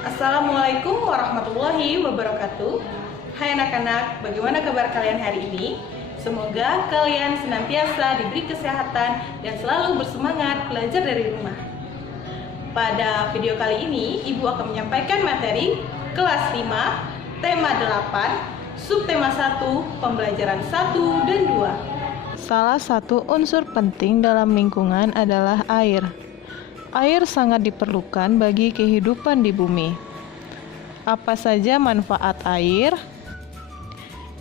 Assalamualaikum warahmatullahi wabarakatuh. Hai anak-anak, bagaimana kabar kalian hari ini? Semoga kalian senantiasa diberi kesehatan dan selalu bersemangat belajar dari rumah. Pada video kali ini, Ibu akan menyampaikan materi kelas 5, tema 8, subtema 1, pembelajaran 1 dan 2. Salah satu unsur penting dalam lingkungan adalah air. Air sangat diperlukan bagi kehidupan di bumi. Apa saja manfaat air?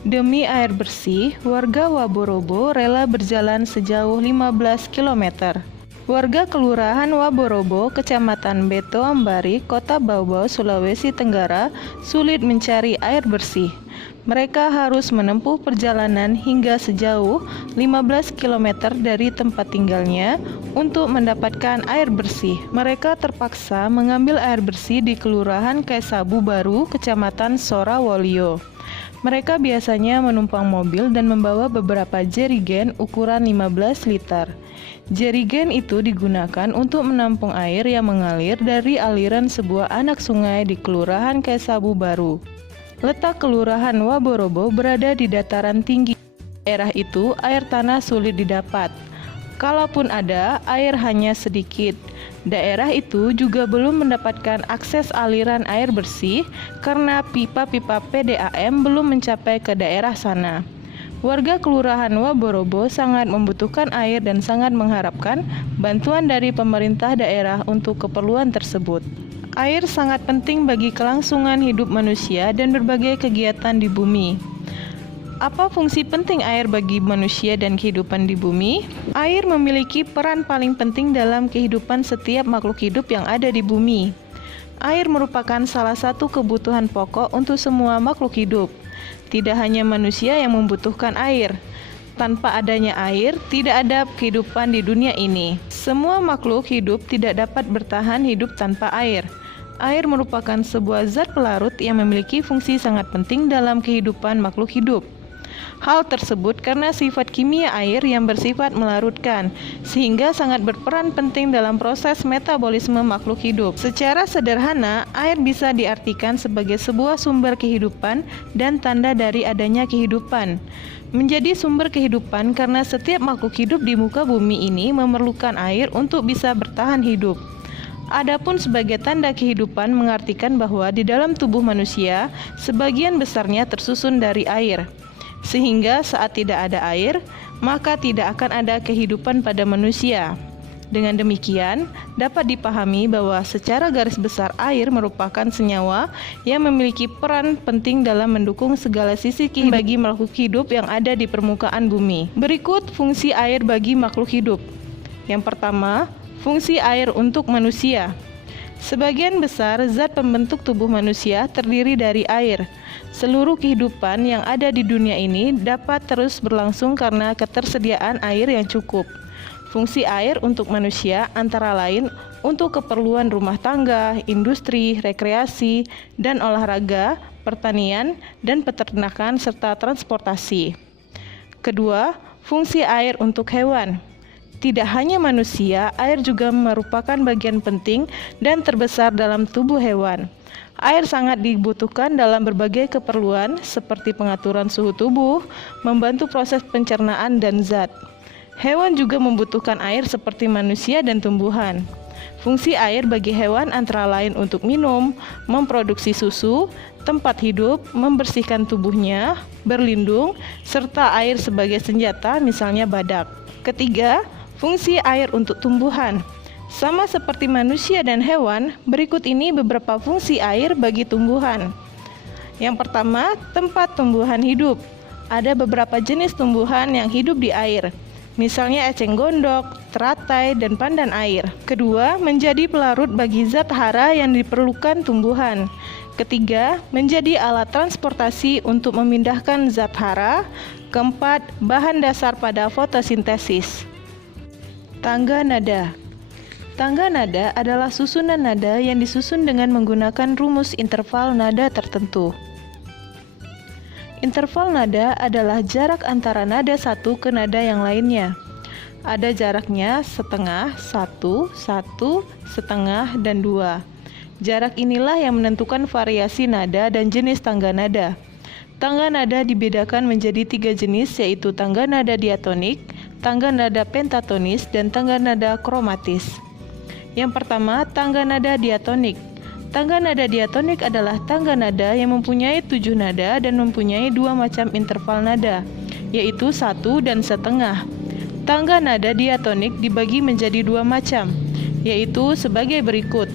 Demi air bersih, warga Waborobo rela berjalan sejauh 15 km. Warga Kelurahan Waborobo, Kecamatan Beto Ambari, Kota Baubau, Sulawesi Tenggara, sulit mencari air bersih. Mereka harus menempuh perjalanan hingga sejauh 15 km dari tempat tinggalnya untuk mendapatkan air bersih. Mereka terpaksa mengambil air bersih di Kelurahan Kesabu Baru, Kecamatan Sorawolio. Mereka biasanya menumpang mobil dan membawa beberapa jerigen ukuran 15 liter. Jerigen itu digunakan untuk menampung air yang mengalir dari aliran sebuah anak sungai di Kelurahan Kesabu Baru. Letak Kelurahan Waborobo berada di dataran tinggi. Daerah itu air tanah sulit didapat. Kalaupun ada, air hanya sedikit. Daerah itu juga belum mendapatkan akses aliran air bersih karena pipa-pipa PDAM belum mencapai ke daerah sana. Warga Kelurahan Waborobo sangat membutuhkan air dan sangat mengharapkan bantuan dari pemerintah daerah untuk keperluan tersebut. Air sangat penting bagi kelangsungan hidup manusia dan berbagai kegiatan di bumi. Apa fungsi penting air bagi manusia dan kehidupan di bumi? Air memiliki peran paling penting dalam kehidupan setiap makhluk hidup yang ada di bumi. Air merupakan salah satu kebutuhan pokok untuk semua makhluk hidup. Tidak hanya manusia yang membutuhkan air. Tanpa adanya air, tidak ada kehidupan di dunia ini. Semua makhluk hidup tidak dapat bertahan hidup tanpa air. Air merupakan sebuah zat pelarut yang memiliki fungsi sangat penting dalam kehidupan makhluk hidup. Hal tersebut karena sifat kimia air yang bersifat melarutkan, sehingga sangat berperan penting dalam proses metabolisme makhluk hidup. Secara sederhana, air bisa diartikan sebagai sebuah sumber kehidupan dan tanda dari adanya kehidupan. Menjadi sumber kehidupan karena setiap makhluk hidup di muka bumi ini memerlukan air untuk bisa bertahan hidup. Adapun sebagai tanda kehidupan mengartikan bahwa di dalam tubuh manusia, sebagian besarnya tersusun dari air. Sehingga saat tidak ada air, maka tidak akan ada kehidupan pada manusia. Dengan demikian, dapat dipahami bahwa secara garis besar air merupakan senyawa yang memiliki peran penting dalam mendukung segala sisi kehidupan bagi makhluk hidup yang ada di permukaan bumi. Berikut fungsi air bagi makhluk hidup. Yang pertama, fungsi air untuk manusia. Sebagian besar zat pembentuk tubuh manusia terdiri dari air. Seluruh kehidupan yang ada di dunia ini dapat terus berlangsung karena ketersediaan air yang cukup. Fungsi air untuk manusia antara lain untuk keperluan rumah tangga, industri, rekreasi, dan olahraga, pertanian, dan peternakan serta transportasi. Kedua, fungsi air untuk hewan. Tidak hanya manusia, air juga merupakan bagian penting dan terbesar dalam tubuh hewan. Air sangat dibutuhkan dalam berbagai keperluan seperti pengaturan suhu tubuh, membantu proses pencernaan dan zat. Hewan juga membutuhkan air seperti manusia dan tumbuhan. Fungsi air bagi hewan antara lain untuk minum, memproduksi susu, tempat hidup, membersihkan tubuhnya, berlindung, serta air sebagai senjata misalnya badak. Ketiga, fungsi air untuk tumbuhan. Sama seperti manusia dan hewan, berikut ini beberapa fungsi air bagi tumbuhan. Yang pertama, tempat tumbuhan hidup. Ada beberapa jenis tumbuhan yang hidup di air, misalnya eceng gondok, teratai, dan pandan air. Kedua, menjadi pelarut bagi zat hara yang diperlukan tumbuhan. Ketiga, menjadi alat transportasi untuk memindahkan zat hara. Keempat, bahan dasar pada fotosintesis. Tangga nada. Tangga nada adalah susunan nada yang disusun dengan menggunakan rumus interval nada tertentu. Interval nada adalah jarak antara nada satu ke nada yang lainnya. Ada jaraknya setengah, satu, setengah, dan dua. Jarak inilah yang menentukan variasi nada dan jenis tangga nada. Tangga nada dibedakan menjadi 3 jenis, yaitu tangga nada diatonik, tangga nada pentatonis, dan tangga nada kromatis. Yang pertama, tangga nada diatonik. Tangga nada diatonik adalah tangga nada yang mempunyai 7 nada dan mempunyai 2 macam interval nada, yaitu 1 dan setengah. Tangga nada diatonik dibagi menjadi 2 macam, yaitu sebagai berikut.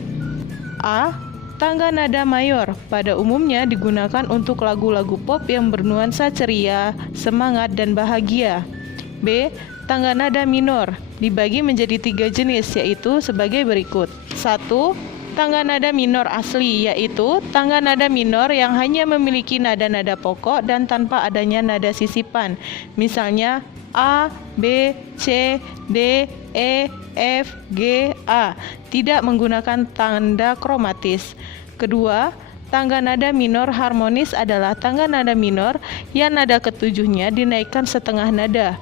A. Tangga nada mayor, pada umumnya digunakan untuk lagu-lagu pop yang bernuansa ceria, semangat, dan bahagia. B. Tangga nada minor, dibagi menjadi 3 jenis, yaitu sebagai berikut. 1. Tangga nada minor asli, yaitu tangga nada minor yang hanya memiliki nada-nada pokok dan tanpa adanya nada sisipan. Misalnya A, B, C, D, E, F, G, A, tidak menggunakan tanda kromatis. Kedua, tangga nada minor harmonis adalah tangga nada minor yang nada ketujuhnya dinaikkan setengah nada.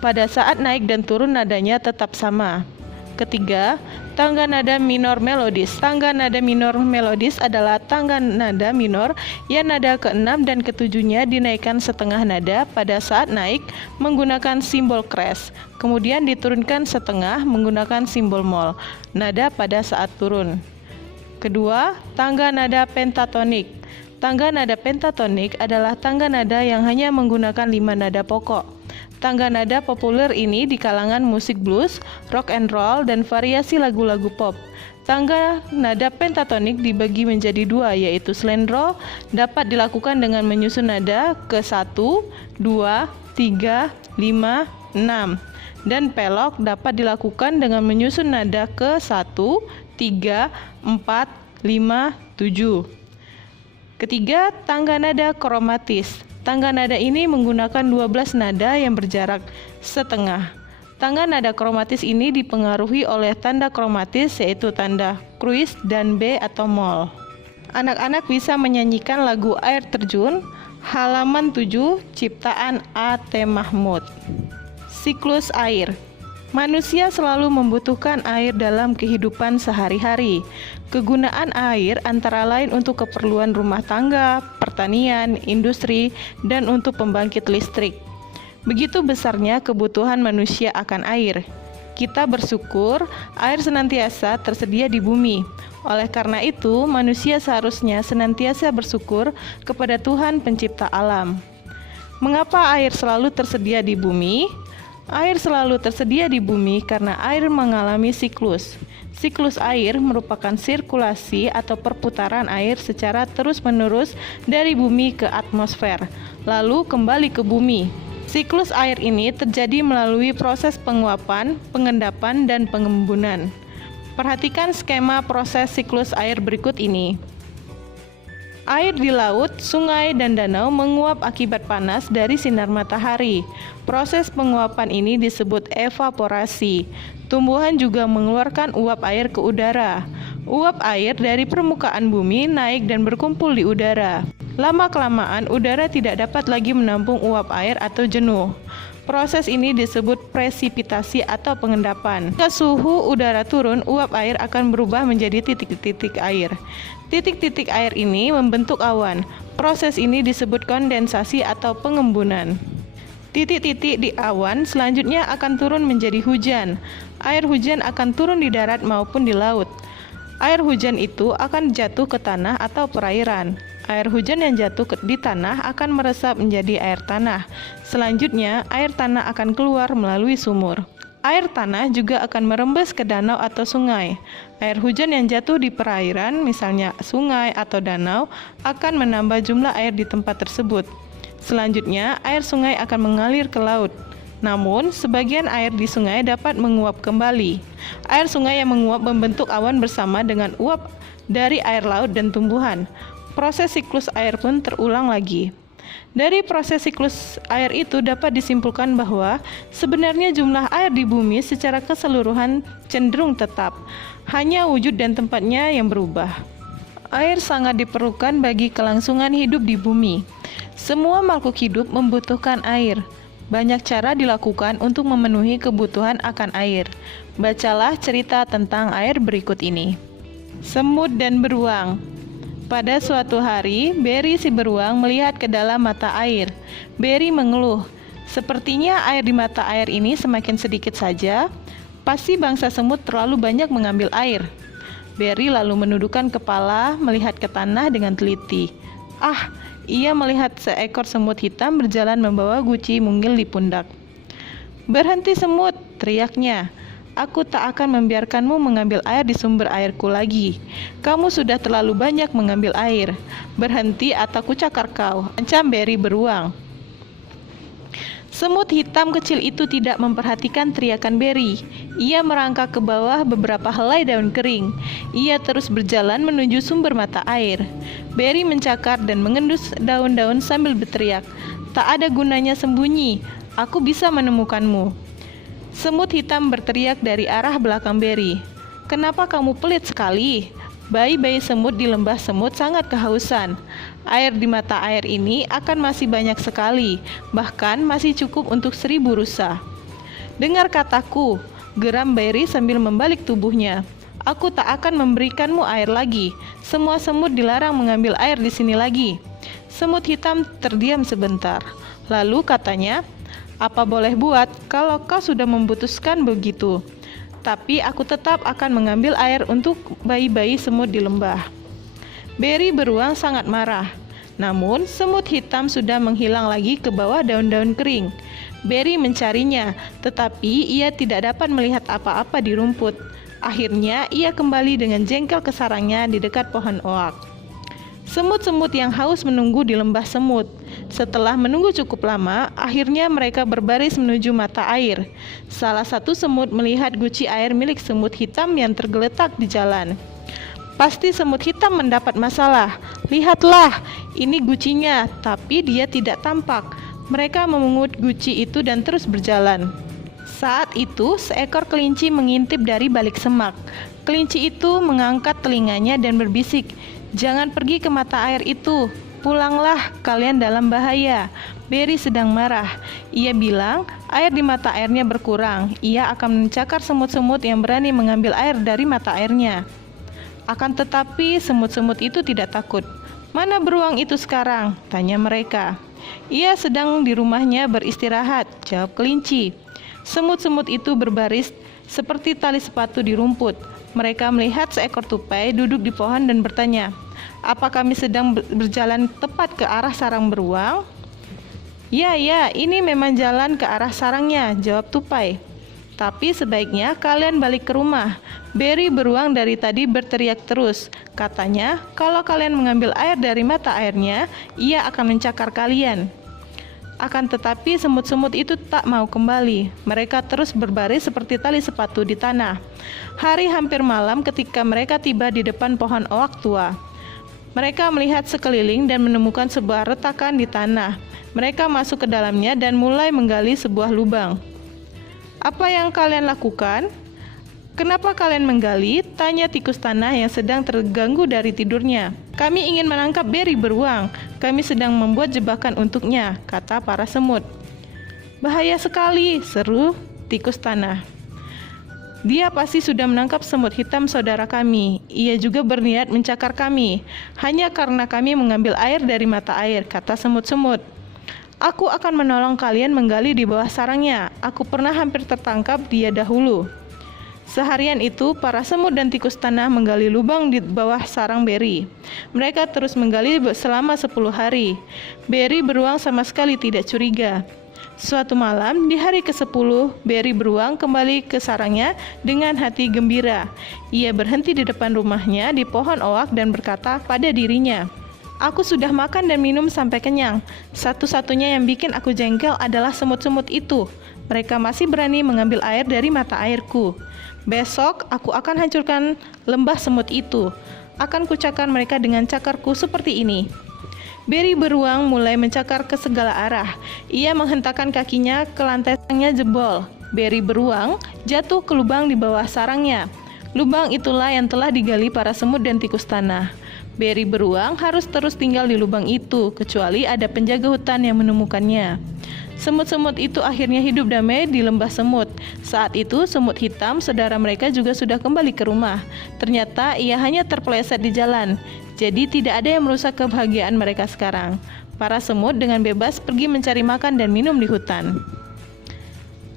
Pada saat naik dan turun nadanya tetap sama. Ketiga, tangga nada minor melodis. Tangga nada minor melodis adalah tangga nada minor yang nada ke-6 dan ke-7-nya dinaikkan setengah nada pada saat naik menggunakan simbol crash, kemudian diturunkan setengah menggunakan simbol mol, nada pada saat turun. Kedua, tangga nada pentatonik. Tangga nada pentatonik adalah tangga nada yang hanya menggunakan 5 nada pokok. Tangga nada populer ini di kalangan musik blues, rock and roll, dan variasi lagu-lagu pop. Tangga nada pentatonik dibagi menjadi 2, yaitu slendro dapat dilakukan dengan menyusun nada ke 1, 2, 3, 5, 6, dan pelok dapat dilakukan dengan menyusun nada ke 1, 3, 4, 5, 7. Ketiga, tangga nada kromatis. Tangga nada ini menggunakan 12 nada yang berjarak setengah. Tangga nada kromatis ini dipengaruhi oleh tanda kromatis, yaitu tanda kruis dan B atau mol. Anak-anak bisa menyanyikan lagu Air Terjun, halaman 7, ciptaan A.T. Mahmud. Siklus air. Manusia selalu membutuhkan air dalam kehidupan sehari-hari. Kegunaan air antara lain untuk keperluan rumah tangga, pertanian, industri, dan untuk pembangkit listrik. Begitu besarnya kebutuhan manusia akan air. Kita bersyukur air senantiasa tersedia di bumi. Oleh karena itu, manusia seharusnya senantiasa bersyukur kepada Tuhan Pencipta alam. Mengapa air selalu tersedia di bumi? Air selalu tersedia di bumi karena air mengalami siklus. Siklus air merupakan sirkulasi atau perputaran air secara terus-menerus dari bumi ke atmosfer, lalu kembali ke bumi. Siklus air ini terjadi melalui proses penguapan, pengendapan, dan pengembunan. Perhatikan skema proses siklus air berikut ini. Air di laut, sungai, dan danau menguap akibat panas dari sinar matahari. Proses penguapan ini disebut evaporasi. Tumbuhan juga mengeluarkan uap air ke udara. Uap air dari permukaan bumi naik dan berkumpul di udara. Lama-kelamaan, udara tidak dapat lagi menampung uap air atau jenuh. Proses ini disebut presipitasi atau pengendapan. Jika suhu udara turun, uap air akan berubah menjadi titik-titik air. Titik-titik air ini membentuk awan. Proses ini disebut kondensasi atau pengembunan. Titik-titik di awan selanjutnya akan turun menjadi hujan. Air hujan akan turun di darat maupun di laut. Air hujan itu akan jatuh ke tanah atau perairan. Air hujan yang jatuh di tanah akan meresap menjadi air tanah. Selanjutnya, air tanah akan keluar melalui sumur. Air tanah juga akan merembes ke danau atau sungai. Air hujan yang jatuh di perairan, misalnya sungai atau danau, akan menambah jumlah air di tempat tersebut. Selanjutnya, air sungai akan mengalir ke laut. Namun, sebagian air di sungai dapat menguap kembali. Air sungai yang menguap membentuk awan bersama dengan uap dari air laut dan tumbuhan. Proses siklus air pun terulang lagi. Dari proses siklus air itu dapat disimpulkan bahwa sebenarnya jumlah air di bumi secara keseluruhan cenderung tetap, hanya wujud dan tempatnya yang berubah. Air sangat diperlukan bagi kelangsungan hidup di bumi. Semua makhluk hidup membutuhkan air. Banyak cara dilakukan untuk memenuhi kebutuhan akan air. Bacalah cerita tentang air berikut ini. Semut dan beruang. Pada suatu hari, Berry si beruang melihat ke dalam mata air. Berry mengeluh, "Sepertinya air di mata air ini semakin sedikit saja. Pasti bangsa semut terlalu banyak mengambil air." Berry lalu menundukkan kepala, melihat ke tanah dengan teliti. Ia melihat seekor semut hitam berjalan membawa guci mungil di pundak. "Berhenti semut," teriaknya. "Aku tak akan membiarkanmu mengambil air di sumber airku lagi. Kamu sudah terlalu banyak mengambil air. Berhenti atau kucakar kau," ancam Berry beruang. Semut hitam kecil itu tidak memperhatikan teriakan Berry. Ia merangkak ke bawah beberapa helai daun kering. Ia terus berjalan menuju sumber mata air. Berry mencakar dan mengendus daun-daun sambil berteriak, "Tak ada gunanya sembunyi. Aku bisa menemukanmu." Semut hitam berteriak dari arah belakang Berry, "Kenapa kamu pelit sekali? Bayi-bayi semut di lembah semut sangat kehausan. Air di mata air ini akan masih banyak sekali, bahkan masih cukup untuk 1000 rusa." "Dengar kataku," geram Berry sambil membalik tubuhnya. "Aku tak akan memberikanmu air lagi. Semua semut dilarang mengambil air di sini lagi." Semut hitam terdiam sebentar. Lalu katanya, "Apa boleh buat kalau kau sudah memutuskan begitu? Tapi aku tetap akan mengambil air untuk bayi-bayi semut di lembah." Berry beruang sangat marah. Namun semut hitam sudah menghilang lagi ke bawah daun-daun kering. Berry mencarinya, tetapi ia tidak dapat melihat apa-apa di rumput. Akhirnya ia kembali dengan jengkel ke sarangnya di dekat pohon oak. Semut-semut yang haus menunggu di lembah semut. Setelah menunggu cukup lama, akhirnya mereka berbaris menuju mata air. Salah satu semut melihat guci air milik semut hitam yang tergeletak di jalan. "Pasti semut hitam mendapat masalah. Lihatlah, ini gucinya, tapi dia tidak tampak." Mereka memungut guci itu dan terus berjalan. Saat itu, seekor kelinci mengintip dari balik semak. Kelinci itu mengangkat telinganya dan berbisik, "Jangan pergi ke mata air itu. Pulanglah, kalian dalam bahaya." Berry sedang marah. Ia bilang air di mata airnya berkurang. Ia akan mencakar semut-semut yang berani mengambil air dari mata airnya. Akan tetapi semut-semut itu tidak takut. "Mana beruang itu sekarang?" tanya mereka. "Ia sedang di rumahnya beristirahat," jawab kelinci. Semut-semut itu berbaris seperti tali sepatu di rumput. Mereka melihat seekor tupai duduk di pohon dan bertanya, "Apa kami sedang berjalan tepat ke arah sarang beruang?" Ya, ini memang jalan ke arah sarangnya," jawab tupai. "Tapi sebaiknya kalian balik ke rumah." Berry beruang dari tadi berteriak terus. Katanya, kalau kalian mengambil air dari mata airnya, ia akan mencakar kalian. Akan tetapi semut-semut itu tak mau kembali. Mereka terus berbaris seperti tali sepatu di tanah. Hari hampir malam ketika mereka tiba di depan pohon oak tua. Mereka melihat sekeliling dan menemukan sebuah retakan di tanah. Mereka masuk ke dalamnya dan mulai menggali sebuah lubang. "Apa yang kalian lakukan? Kenapa kalian menggali?" tanya tikus tanah yang sedang terganggu dari tidurnya. "Kami ingin menangkap Berry beruang. Kami sedang membuat jebakan untuknya," kata para semut. "Bahaya sekali," seru tikus tanah. "Dia pasti sudah menangkap semut hitam saudara kami. Ia juga berniat mencakar kami. Hanya karena kami mengambil air dari mata air," kata semut-semut. "Aku akan menolong kalian menggali di bawah sarangnya. Aku pernah hampir tertangkap dia dahulu." Seharian itu, para semut dan tikus tanah menggali lubang di bawah sarang Berry. Mereka terus menggali selama 10 hari. Berry beruang sama sekali tidak curiga. Suatu malam, di hari ke-10, Berry beruang kembali ke sarangnya dengan hati gembira. Ia berhenti di depan rumahnya di pohon oak dan berkata pada dirinya, "Aku sudah makan dan minum sampai kenyang. Satu-satunya yang bikin aku jengkel adalah semut-semut itu. Mereka masih berani mengambil air dari mata airku. Besok aku akan hancurkan lembah semut itu. Akan kucakar mereka dengan cakarku seperti ini." Berry beruang mulai mencakar ke segala arah. Ia menghentakkan kakinya ke lantai, sarangnya jebol. Berry beruang jatuh ke lubang di bawah sarangnya. Lubang itulah yang telah digali para semut dan tikus tanah. Berry beruang harus terus tinggal di lubang itu, kecuali ada penjaga hutan yang menemukannya. Semut-semut itu akhirnya hidup damai di lembah semut. Saat itu semut hitam, saudara mereka juga sudah kembali ke rumah. Ternyata ia hanya terpeleset di jalan. Jadi tidak ada yang merusak kebahagiaan mereka sekarang. Para semut dengan bebas pergi mencari makan dan minum di hutan.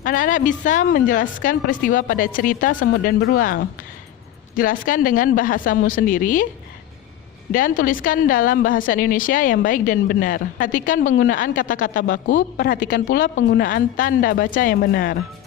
Anak-anak bisa menjelaskan peristiwa pada cerita semut dan beruang. Jelaskan dengan bahasamu sendiri dan tuliskan dalam bahasa Indonesia yang baik dan benar. Perhatikan penggunaan kata-kata baku, perhatikan pula penggunaan tanda baca yang benar.